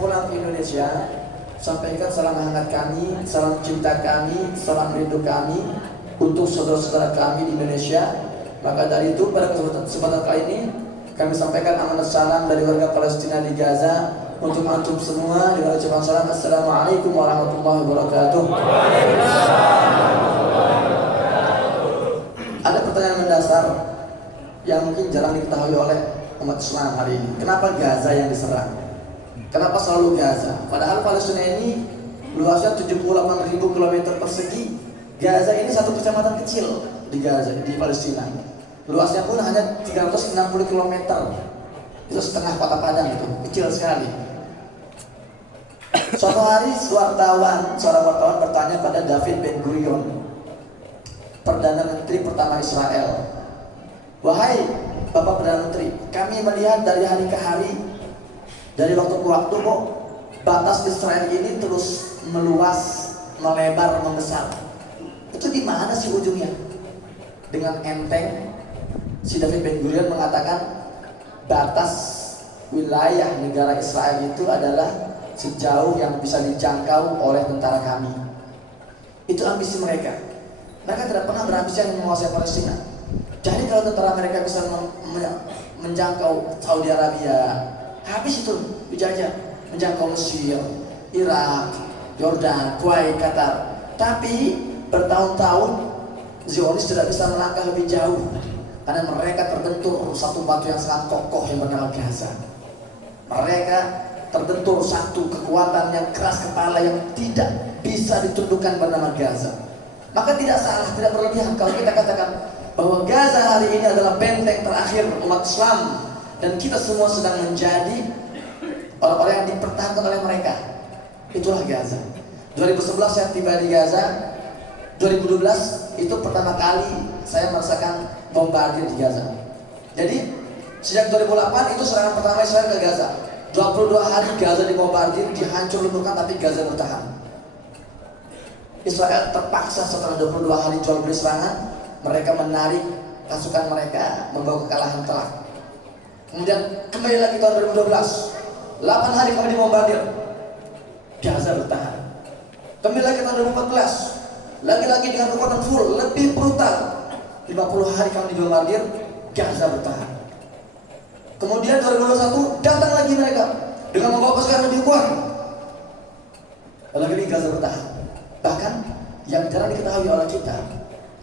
pulang ke Indonesia, sampaikan salam hangat kami, salam cinta kami, salam rindu kami untuk saudara-saudara kami di Indonesia. Maka dari itu pada kesempatan kali ini kami sampaikan amanat salam dari warga Palestina di Gaza untuk antum semua dengan ucapan salam. Assalamualaikum warahmatullahi wabarakatuh. Ada pertanyaan mendasar yang mungkin jarang diketahui oleh umat Islam hari ini. Kenapa Gaza yang diserang? Kenapa selalu Gaza? Padahal Palestina ini luasnya 78.000 km persegi. Gaza ini satu kecamatan kecil di Gaza, di Palestina. Luasnya pun hanya 360 km. Itu setengah kota Padang, itu kecil sekali. Suatu hari seorang wartawan bertanya pada David Ben-Gurion, Perdana Menteri pertama Israel. Wahai Bapak Perdana Menteri, kami melihat dari hari ke hari, dari waktu ke waktu kok batas Israel ini terus meluas, melebar, membesar. Itu di mana sih ujungnya? Dengan enteng si David Ben-Gurion mengatakan batas wilayah negara Israel itu adalah sejauh yang bisa dijangkau oleh tentara kami. Itu ambisi mereka. Mereka tidak pernah berambisi yang menguasai Palestina. Jadi kalau tentara mereka bisa menjangkau Saudi Arabia, habis itu dijajah, menjangkau Mesir, Irak, Yordan, Kuwait, Qatar. Tapi bertahun-tahun Zionis tidak bisa melangkah lebih jauh karena mereka terbentur satu batu yang sangat kokoh yang bernama Gaza. Mereka terbentur satu kekuatan yang keras kepala yang tidak bisa ditundukkan bernama Gaza. Maka tidak salah, tidak berlebihan kalau kita katakan bahwa Gaza hari ini adalah benteng terakhir umat Islam dan kita semua sedang menjadi orang-orang yang dipertahankan oleh mereka. Itulah Gaza. 2011 saya tiba di Gaza. 2012 itu pertama kali saya merasakan bombardir di Gaza. Jadi sejak 2008 itu serangan pertama Israel ke Gaza. 22 hari Gaza dibombardir, dihancur lumpuhkan, tapi Gaza bertahan. Israel terpaksa setelah 22 hari jual beli serangan, mereka menarik pasukan mereka, membawa kekalahan telak. Kemudian kembali lagi tahun 2012, 8 hari kami dibombardir, Gaza bertahan. Kembali lagi tahun 2014, lagi-lagi dengan kekuatan full, lebih brutal, 50 hari kami dibombardir, Gaza bertahan. Kemudian 2021 datang lagi mereka dengan membawa pasukan lebih kuat, lagi Gaza bertahan. Bahkan yang jarang diketahui oleh kita,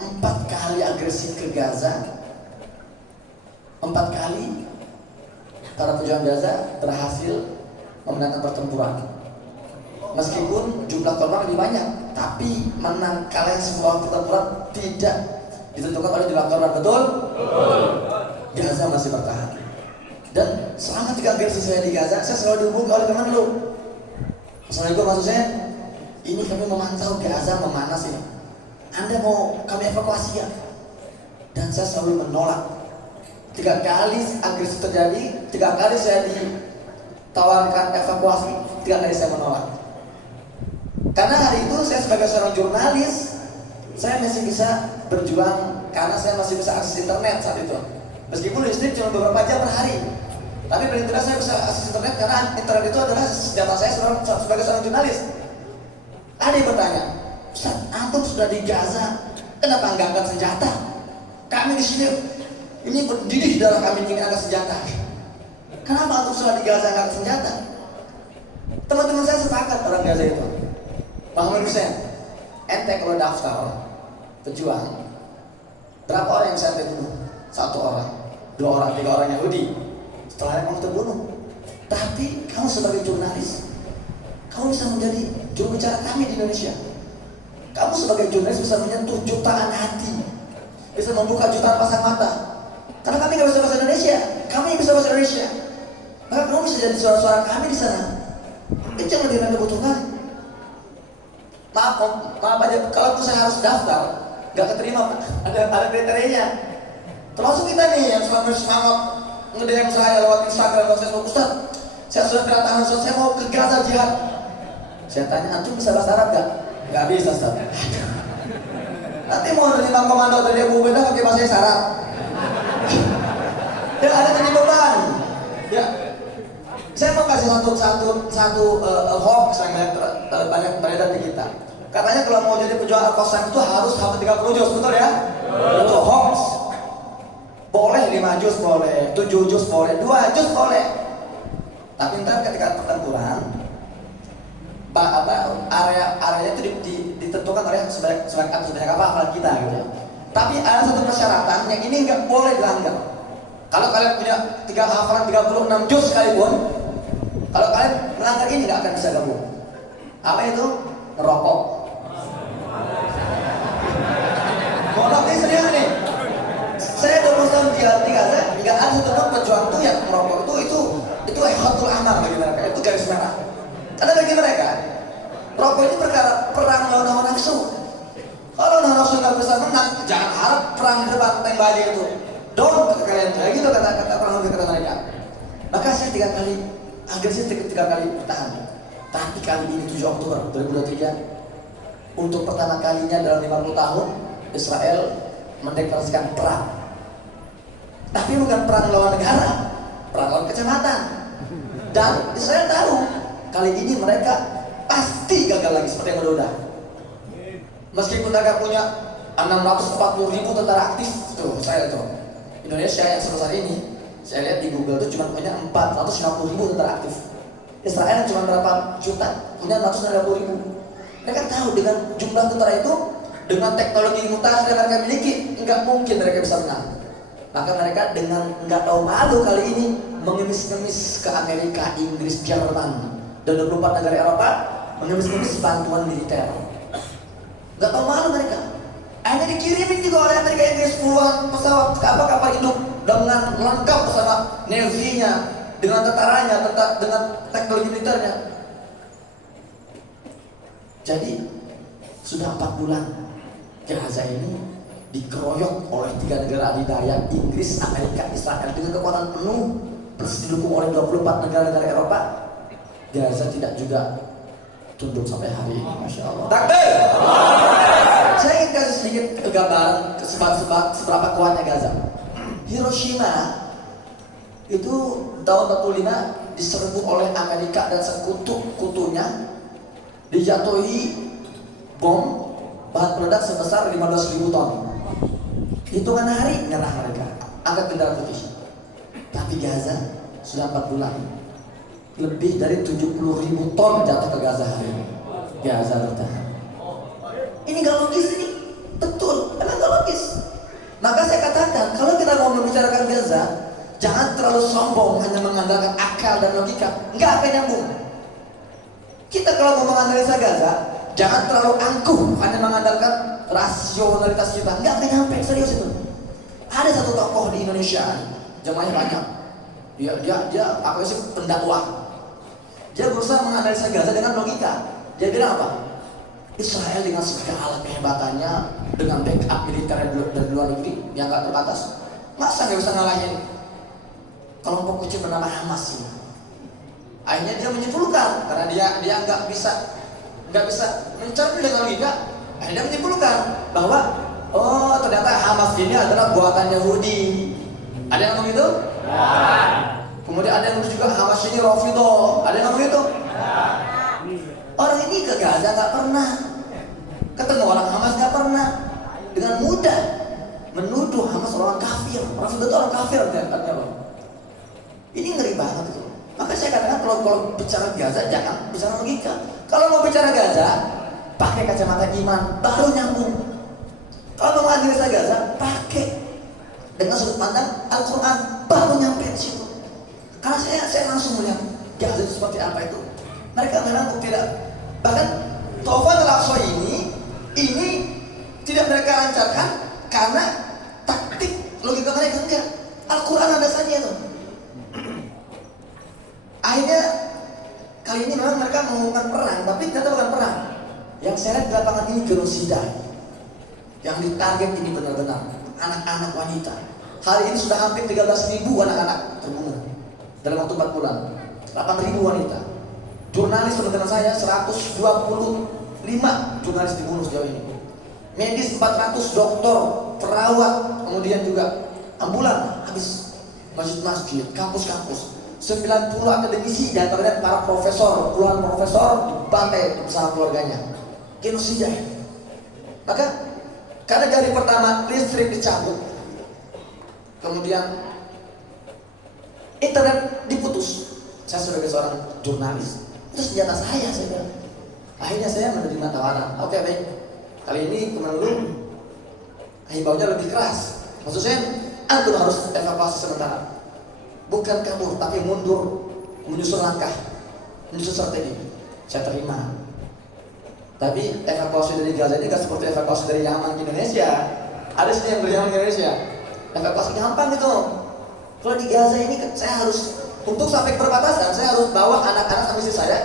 4 kali agresi ke Gaza, 4 kali para pejuang Gaza berhasil memenangkan pertempuran. Meskipun jumlah korban lebih banyak, tapi menang kalian semua pertempuran tidak ditentukan oleh jumlah korban. Betul? Gaza masih bertahan. Dan selama 3 agresi saya di Gaza, saya selalu dihubungi oleh Kemenlu. Assalamualaikum, maksud saya, ini kami memantau Gaza memanas ini. Anda mau kami evakuasi ya? Dan saya selalu menolak. 3 kali agresi terjadi, 3 kali saya ditawarkan evakuasi, 3 kali saya menolak. Karena hari itu saya sebagai seorang jurnalis, saya masih bisa berjuang karena saya masih bisa akses internet saat itu. Meskipun listrik cuma beberapa jam per hari, tapi paling tidak saya bisa akses internet karena internet itu adalah senjata saya sebagai seorang jurnalis. Ada yang bertanya, Ustaz, antum sudah di Gaza, kenapa nggak angkat senjata? Kami di sini, ini berdidih darah kami ingin angkat senjata. Kenapa antum sudah di Gaza angkat senjata? Teman-teman saya sepakat orang Gaza itu. Muhammad Hussein, ente kalau daftar pejuang, berapa orang yang saya bunuh? 1 orang, 2 orang, 3 orang Yahudi. Setelah kamu terbunuh. Tapi kamu sebagai jurnalis, kamu bisa menjadi juru bicara kami di Indonesia. Kamu sebagai jurnalis bisa menyentuh jutaan hati, bisa membuka jutaan pasang mata. Karena kami nggak bisa bahasa Indonesia, kami bisa bahasa Indonesia. Maka kamu bisa jadi suara-suara kami di sana. Itu yang lebih kami butuhkan. Maaf aja, kalau saya harus daftar, nggak keterima, ada kriterianya. Termasuk kita nih yang selalu semangat nge-DM saya lewat Instagram atau Facebook, Ustaz, saya sudah kedatangan, saya mau ke Gaza jihad. Saya tanya, antum bisa bahasa Arab nggak? Nggak bisa, Ustaz. Nanti mau nerima komando dari Abu Ubaidah pakai bahasa Arab. Ya ada jadi beban. Ya, Saya mau kasih satu hoax yang banyak beredar di kita. Katanya kalau mau jadi pejuang Al-Qassam itu harus hafal 30 juz, betul ya? Itu hoax. Boleh 5 juz boleh, 7 juz boleh, 2 juz boleh. Tapi ntar ketika pertempuran, area itu ditentukan oleh sebanyak apa hafalan kita gitu. Tapi ada satu persyaratan yang ini nggak boleh dilanggar. Kalau kalian punya hafalan 36 juz sekalipun, kalau kalian melanggar ini nggak akan bisa gabung. Apa itu? Merokok. Mohon ini serius nih. Saya 20 tahun di Gaza, nggak ada satu pejuang tuh yang merokok itu khatul ahmar bagi mereka, itu garis merah. Karena bagi mereka, rokok ini perkara perang lawan hawa nafsu. Kalau hawa nafsu nggak bisa menang, jangan harap perang di depan tembak itu. Don't kata kalian itu, gitu kata perang kata mereka. Maka saya 3 kali agresif, 3 kali bertahan. Tapi kali ini 7 Oktober 2023, untuk pertama kalinya dalam 50 tahun Israel mendeklarasikan perang. Tapi bukan perang lawan negara, perang lawan kecamatan. Dan Israel tahu kali ini mereka pasti gagal lagi seperti yang udah. Meskipun mereka punya 640.000 tentara aktif, tuh Israel tuh. Indonesia yang sebesar ini, saya lihat di Google itu cuma punya 450.000 tentara aktif. Israel yang cuma berapa juta, punya 160.000. Mereka tahu dengan jumlah tentara itu, dengan teknologi mutasi yang mereka miliki, nggak mungkin mereka bisa menang. Maka mereka dengan nggak tahu malu kali ini mengemis-ngemis ke Amerika, Inggris, Jerman, dan 24 negara Eropa, mengemis-ngemis bantuan militer. Nggak tahu malu mereka. Hanya dikirimin juga oleh Amerika Inggris puluhan pesawat kapal hidup dengan lengkap bersama Navy-nya, dengan tentaranya, dengan teknologi militernya. Jadi sudah 4 bulan Gaza ini dikeroyok oleh 3 negara adidaya, Inggris, Amerika, Israel dengan kekuatan penuh, plus didukung oleh 24 negara-negara Eropa. Gaza tidak juga tunduk sampai hari ini, Masya Allah. Takbir! Saya ingin kasih sedikit gambaran seberapa kuatnya Gaza. Hiroshima itu tahun 45 diserbu oleh Amerika dan sekutu-kutunya, dijatuhi bom bahan peledak sebesar 15.000 ton. Hitungan hari nyerah mereka, angkat bendera putih. Tapi Gaza sudah 4 bulan, lebih dari 70.000 ton jatuh ke Gaza hari ini. Gaza bertahan. Ini gak logis ini, betul, emang gak logis. Maka saya katakan, kalau kita mau membicarakan Gaza, jangan terlalu sombong hanya mengandalkan akal dan logika, nggak akan nyambung. Kita kalau mau menganalisa Gaza, jangan terlalu angkuh hanya mengandalkan rasionalitas kita, nggak akan nyampe. Serius itu. Ada satu tokoh di Indonesia, jemaahnya banyak. Dia apa sih, pendakwah. Dia berusaha menganalisa Gaza dengan logika. Dia bilang apa? Israel dengan segala kehebatannya, dengan backup militer dari luar negeri yang nggak terbatas, masa nggak bisa ngalahin kelompok kecil bernama Hamas ini? Akhirnya dia menyimpulkan, karena dia nggak bisa mencerna dengan logika. Akhirnya dia menyimpulkan bahwa oh ternyata Hamas ini adalah buatan Yahudi. Ada yang ngomong itu? Ya. Kemudian ada yang juga Hamas ini Rafidhah. Ada yang ngomong itu? Ya. Orang ini ke Gaza nggak pernah, ketemu orang Hamas nggak pernah, dengan mudah menuduh Hamas orang kafir. Rafidhah itu orang kafir katanya. Ini ngeri banget itu. Maka saya katakan kalau bicara Gaza jangan bicara logika. Kalau mau bicara Gaza, pakai kacamata iman, baru nyambung. Kalau mau analisa Gaza, pakai dengan sudut pandang Al-Quran, baru nyampe di situ. Karena saya langsung melihat Gaza itu seperti apa itu. Mereka memang tidak, bahkan Taufan Al-Aqsa ini tidak mereka lancarkan karena taktik logika mereka, enggak. Al-Quran ada saja itu. Akhirnya kali ini memang mereka mengumumkan perang, tapi ternyata bukan perang. Yang saya lihat di lapangan ini genosida. Yang ditarget ini benar-benar anak-anak wanita. Hari ini sudah hampir 13.000 anak-anak terbunuh dalam waktu 4 bulan. 8.000 wanita. Jurnalis teman-teman saya 125 jurnalis dibunuh sejauh ini. Medis 400, dokter, perawat, kemudian juga ambulan habis, masjid-masjid, kampus-kampus. 90 akademisi dan ternyata para profesor, puluhan profesor dibantai bersama keluarganya. Genosida. Maka karena dari pertama listrik dicabut, kemudian internet diputus. Saya sebagai seorang jurnalis, itu senjata saya bilang. Akhirnya saya menerima tawaran. Oke, baik, kali ini Kemenlu himbaunya lebih keras. Maksud saya, antum harus evakuasi sementara, bukan kabur tapi mundur, menyusun langkah, menyusun strategi. Saya terima. Tapi evakuasi dari Gaza ini gak seperti evakuasi dari Yaman ke Indonesia. Ada sih yang dari Yaman ke Indonesia, evakuasi gampang gitu. Kalau di Gaza ini saya harus, untuk sampai ke perbatasan, saya harus bawa anak-anak sama istri saya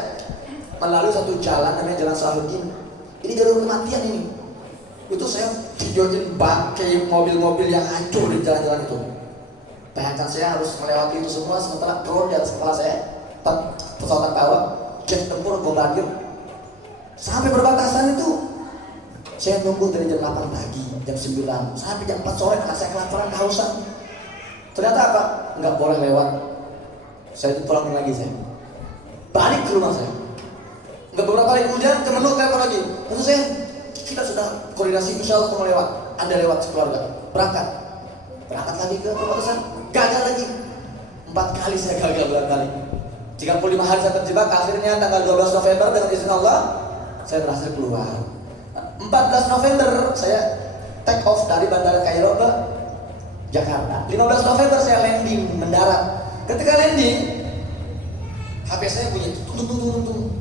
melalui satu jalan namanya Jalan Salahuddin. Ini jalur kematian ini. Itu saya videoin bangkai mobil-mobil yang hancur di jalan-jalan itu. Bayangkan saya harus melewati itu semua sementara drone di atas kepala saya, pesawat bawah, jet tempur, bombardir. Sampai perbatasan itu saya nunggu dari jam 8 pagi, jam 9 sampai jam 4 sore. Anak saya kelaparan, kehausan. Ternyata apa? Nggak boleh lewat. Saya pulang lagi, saya balik ke rumah saya. Nggak beberapa hari kemudian Kemenlu telepon lagi. Terus saya, kita sudah koordinasi, insya Allah mau lewat. Anda lewat sekeluarga, berangkat lagi ke perbatasan, gagal lagi. 4 kali saya gagal, berkali. 35 hari saya terjebak. Akhirnya tanggal 12 November dengan izin Allah saya berhasil keluar. 14 November saya take off dari Bandara Kairo ke Jakarta. 15 November saya landing, mendarat. Ketika landing, HP saya bunyi tung.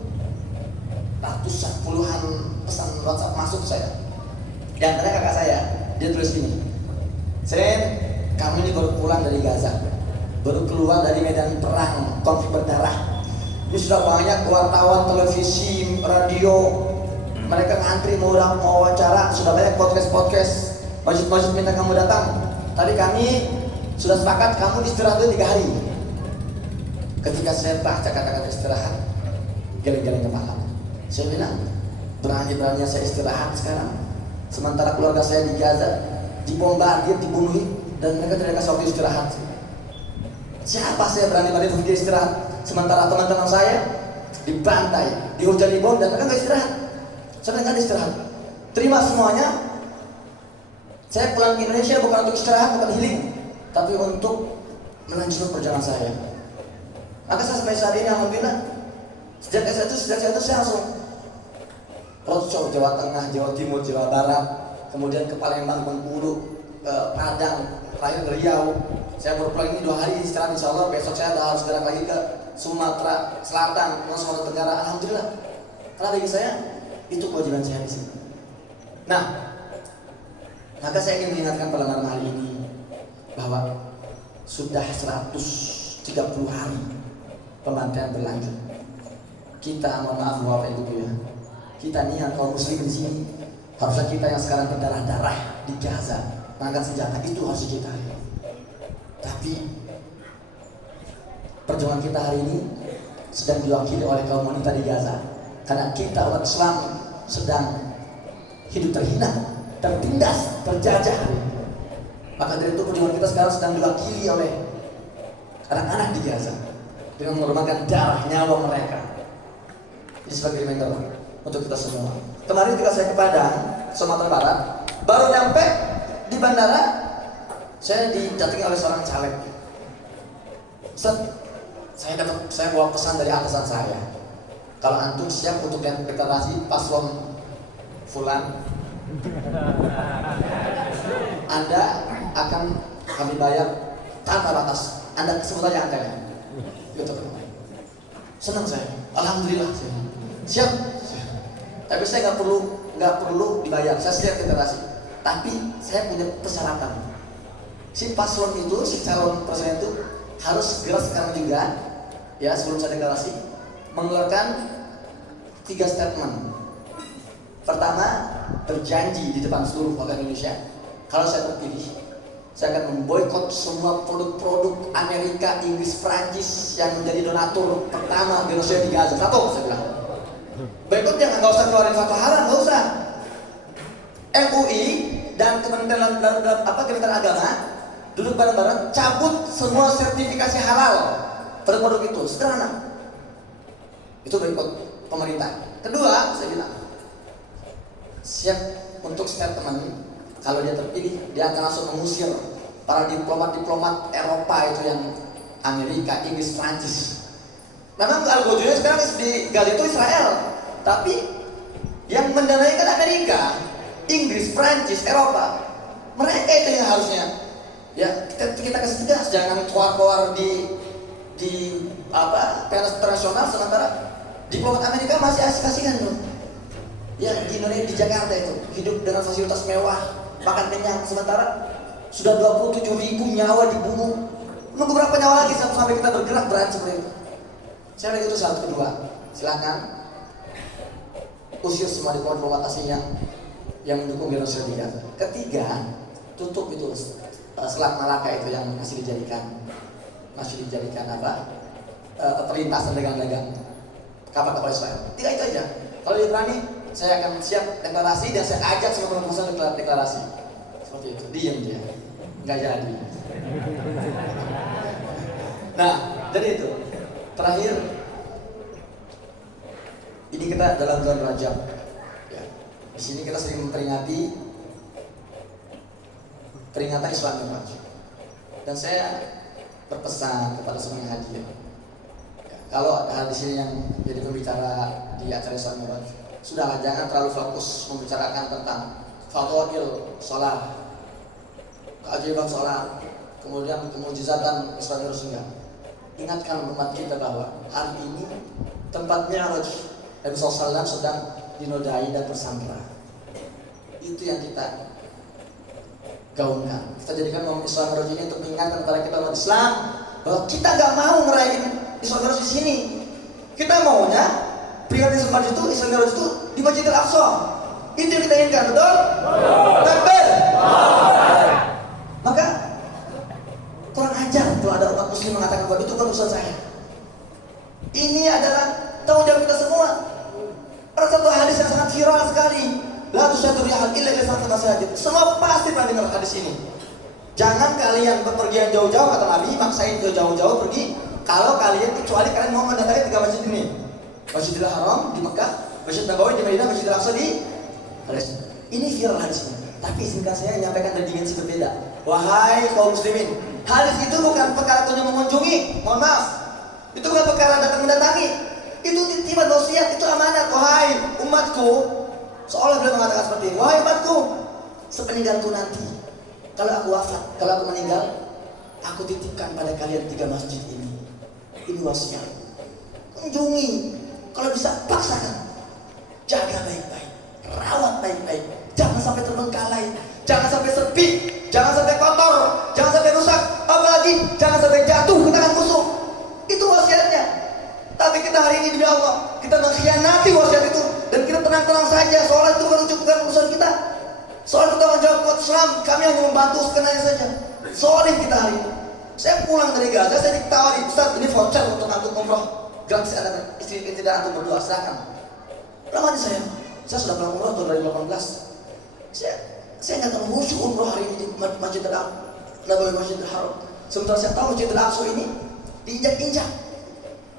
Ratusan, puluhan pesan WhatsApp masuk saya. Dan ternyata kakak saya, dia tulis gini, Sen, kamu ini baru pulang dari Gaza, baru keluar dari medan perang, konflik berdarah. Ini sudah banyak wartawan, televisi, radio, mereka ngantri mau wawancara, sudah banyak podcast, masjid-masjid minta kamu datang. Tapi kami sudah sepakat kamu istirahat dulu 3 hari. Ketika saya baca kata-kata istirahat, geleng-geleng kepala. Saya bilang, berani-beraninya saya istirahat sekarang, sementara keluarga saya di Gaza dibombardir, dibunuh, dan mereka tidak kasih waktu istirahat. Siapa saya berani-berani untuk istirahat, sementara teman-teman saya dibantai, dihujani bom, dan mereka nggak istirahat. Saya nggak istirahat. Terima semuanya. Saya pulang ke Indonesia bukan untuk istirahat, bukan healing, tapi untuk melanjutkan perjalanan saya. Maka saya sampai saat ini alhamdulillah, sejak itu saya langsung roadshow Jawa Tengah, Jawa Timur, Jawa Barat, kemudian ke Palembang, Bengkulu, ke Padang, terakhir ke Riau. Saya baru pulang ini 2 hari istirahat, insya Allah besok saya harus gerak lagi ke Sumatera Selatan, ke Sumatera Tenggara. Alhamdulillah, karena bagi saya itu kewajiban saya di sini. Nah, maka saya ingin mengingatkan pada malam hari ini bahwa sudah 130 hari pembantaian berlanjut. Kita, mohon maaf Bapak Ibu ya, kita niat kaum muslim di sini, harusnya kita yang sekarang berdarah-darah di Gaza, mengangkat senjata, itu harus kita. Tapi perjuangan kita hari ini sedang diwakili oleh kaum wanita di Gaza, karena kita umat Islam sedang hidup terhina, tertindas, terjajah. Maka dari itu perjuangan kita sekarang sedang diwakili oleh anak-anak di Gaza dengan mengorbankan darah nyawa mereka. Ini sebagai reminder untuk kita semua. Kemarin ketika saya ke Padang, Sumatera Barat, baru nyampe di bandara, saya didatangi oleh seorang caleg. Saya bawa pesan dari atasan saya. Kalau antum siap untuk deklarasi paslon fulan, Anda akan kami bayar tanpa batas. Anda sebut aja angkanya. Gitu. Senang saya, alhamdulillah. Siap. Tapi saya nggak perlu dibayar. Saya siap deklarasi. Tapi saya punya persyaratan. Si paslon itu, si calon presiden itu harus segera sekarang juga, ya sebelum saya deklarasi, mengeluarkan 3 statement. Pertama, berjanji di depan seluruh warga Indonesia, kalau saya terpilih, saya akan memboikot semua produk-produk Amerika, Inggris, Prancis yang menjadi donatur pertama genosida di Gaza. 1, saya bilang. Boikotnya nggak usah keluarin fatwa haram, nggak usah. MUI dan Kementerian Agama duduk bareng-bareng, cabut semua sertifikasi halal produk-produk itu, sederhana. Itu berikut pemerintah. Kedua, saya bilang siap untuk statement kalau dia terpilih, dia akan langsung mengusir para diplomat Eropa itu yang Amerika, Inggris, Prancis. Memang algojonya sekarang digali itu Israel, tapi yang mendanai kan Amerika, Inggris, Prancis, Eropa. Mereka itu yang harusnya ya kita kasih tegas, jangan keluar-keluar di pentas internasional sementara diplomat Amerika masih asik-asikan tuh. Ya di Indonesia, di Jakarta itu hidup dengan fasilitas mewah, makan kenyang, sementara sudah 27.000 nyawa dibunuh. Nunggu berapa nyawa lagi sampai kita bergerak berat seperti itu. Saya pikir itu satu. Kedua, silakan usir semua diplomat asing yang mendukung genocide di Gaza. Ketiga, tutup itu Selat Malaka itu yang masih dijadikan perlintasan dagang-dagang kapal-kapal Israel. Tidak itu aja. Kalau dia berani, saya akan siap deklarasi dan saya ajak semua perusahaan deklarasi. Seperti itu. Diam dia, nggak jadi. Nah, jadi itu. Terakhir, ini kita dalam bulan Rajab. Ya. Di sini kita sering memperingati peringatan Isra Mi'raj. Dan saya berpesan kepada semua yang hadir. Ya, kalau ada di sini yang jadi pembicara di acara Isra Mi'raj, sudahlah jangan terlalu fokus membicarakan tentang fadhil sholat, keajaiban sholat, kemudian kemujizatan Isra Mi'raj. Ingatkan umat kita bahwa hari ini tempat Mi'raj Nabi SAW sedang dinodai dan bersandra. Itu yang kita gaungkan. Kita jadikan momen Isra Mi'raj ini untuk mengingatkan kepada kita umat Islam bahwa kita nggak mau ngerayain Isra Mi'raj di sini. Kita maunya peringatan Isra Mi'raj itu di Masjidil Aqsa. Itu yang kita inginkan, betul? Takbir. Maka kurang ajar kalau ada umat Muslim mengatakan bahwa itu bukan urusan saya. Ini adalah tanggung jawab kita semua. Ada satu hadis yang sangat viral sekali. La tusyaddu rihal illa ila sa'atil masajid. Semua pasti pernah dengar hadis ini. Jangan kalian bepergian jauh-jauh, kata Nabi, maksain ke jauh-jauh pergi kalau kalian kecuali kalian mau mendatangi 3 masjid ini. Masjidil Haram di Mekah, Masjid Nabawi di Madinah, Masjidil Aqsa di Palestina. Ini viral hadis ini. Tapi izinkan saya menyampaikan dari dimensi berbeda. Wahai kaum muslimin, hadis itu bukan perkara kunjung mengunjungi, mohon maaf. Itu bukan perkara datang mendatangi. Itu titipan wasiat, itu amanat. Wahai umatku, seolah beliau mengatakan seperti ini. Wahai umatku, sepeninggalku nanti, kalau aku wafat, kalau aku meninggal, aku titipkan pada kalian 3 masjid ini. Ini wasiat. Kunjungi, kalau bisa paksakan. Jaga baik-baik, rawat baik-baik. Jangan sampai terbengkalai, jangan sampai sepi, jangan sampai kotor, jangan sampai rusak, apalagi jangan sampai jatuh ke tangan musuh. Itu wasiatnya. Tapi kita hari ini demi Allah, kita mengkhianati wasiat itu dan kita tenang-tenang saja. Soal itu bukan urusan kita. Soal kita menjawab buat Islam, kami hanya membantu sekenanya saja. Soalnya kita hari ini, saya pulang dari Gaza, saya ditawari, Ustaz, ini voucher untuk antum umroh gratis, ada istri tidak antum berdua, silakan. Lama nih saya sudah pulang umroh tahun 2018. Saya nggak tahu musuh umroh hari ini di Masjidil Nabawi, Masjidil Haram. Sementara saya tahu Masjidil Aqsa ini diinjak-injak,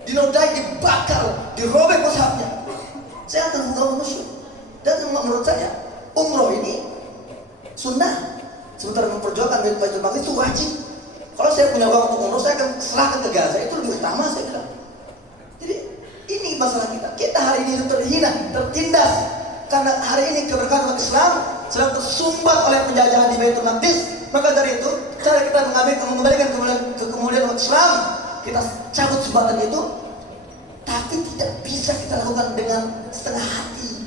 dinodai, dibakar, dirobek mushafnya. Saya akan membawa musuh. Dan menurut saya umroh ini sunnah, sementara memperjuangkan Baitul Maqdis itu wajib. Kalau saya punya uang untuk umroh, saya akan serahkan ke Gaza, itu lebih utama saya bilang. Jadi ini masalah kita. Kita hari ini terhina, tertindas karena hari ini keberkahan umat Islam sedang tersumbat oleh penjajahan di Baitul Maqdis. Maka dari itu, cara kita mengembalikan kemuliaan umat Islam, kita cabut sumbatan itu, tapi tidak bisa kita lakukan dengan setengah hati.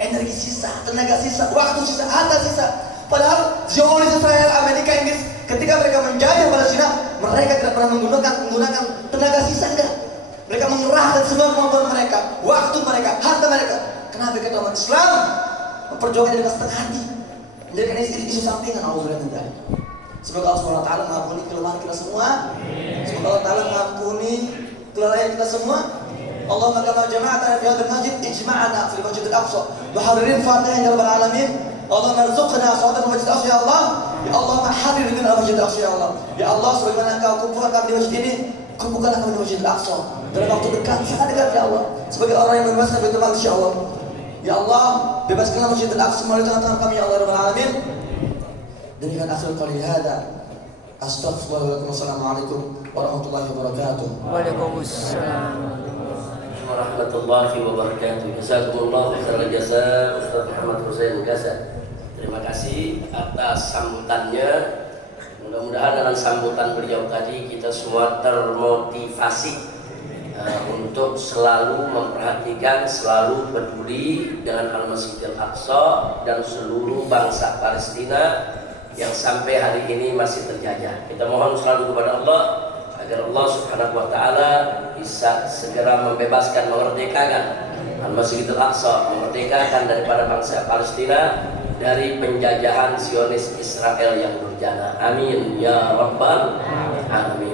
Energi sisa, tenaga sisa, waktu sisa, harta sisa. Padahal Zionis Israel, Amerika, Inggris, ketika mereka menjajah Palestina, mereka tidak pernah menggunakan tenaga sisa, enggak. Mereka mengerahkan semua kemampuan mereka, waktu mereka, harta mereka. Kenapa kita umat Islam memperjuangkan dengan setengah hati? Menjadikan ini isu sampingan. Alhamdulillah. Semoga Allah SWT mengampuni kelemahan kita semua. Semoga Allah Ta'ala mengampuni kelalaian kita semua. Allahumma kama jama'atana fi hadzal masjid ijma'na fil masjidil aqsa wa hadirin fatihah ya rabbal alamin. Allahumma arzuqna salatan masjidil aqsa ya Allah. Ya Allahumma hadir dengan masjidil aqsa ya Allah. Ya Allah, sebagaimana Engkau kumpulkan kami di masjid ini, kumpulkanlah kami di Masjidil Aqsa dalam waktu dekat, sangat dekat ya Allah. Sebagai orang yang membebaskan Baitul Maqdis ya Allah. Ya Allah, bebaskanlah Masjidil Aqsa melalui tangan kami ya Allah Rabbal Alamin. Demikian akhir qali hada. Astaghfirullah. Wassalamualaikum warahmatullahi wabarakatuh. Waalaikumsalam warahmatullahi wabarakatuh. Jazakumullah khairal jazaa Ustaz Muhammad Husain Gaza. Terima kasih atas sambutannya. Mudah-mudahan dengan sambutan beliau tadi kita semua termotivasi untuk selalu memperhatikan, selalu peduli dengan Al-Masjidil Aqsa dan seluruh bangsa Palestina yang sampai hari ini masih terjajah. Kita mohon selalu kepada Allah agar Allah Subhanahu wa taala bisa segera membebaskan, memerdekakan Al-Masjidil Aqsa, memerdekakan daripada bangsa Palestina dari penjajahan Zionis Israel yang durjana. Amin ya rabbal alamin.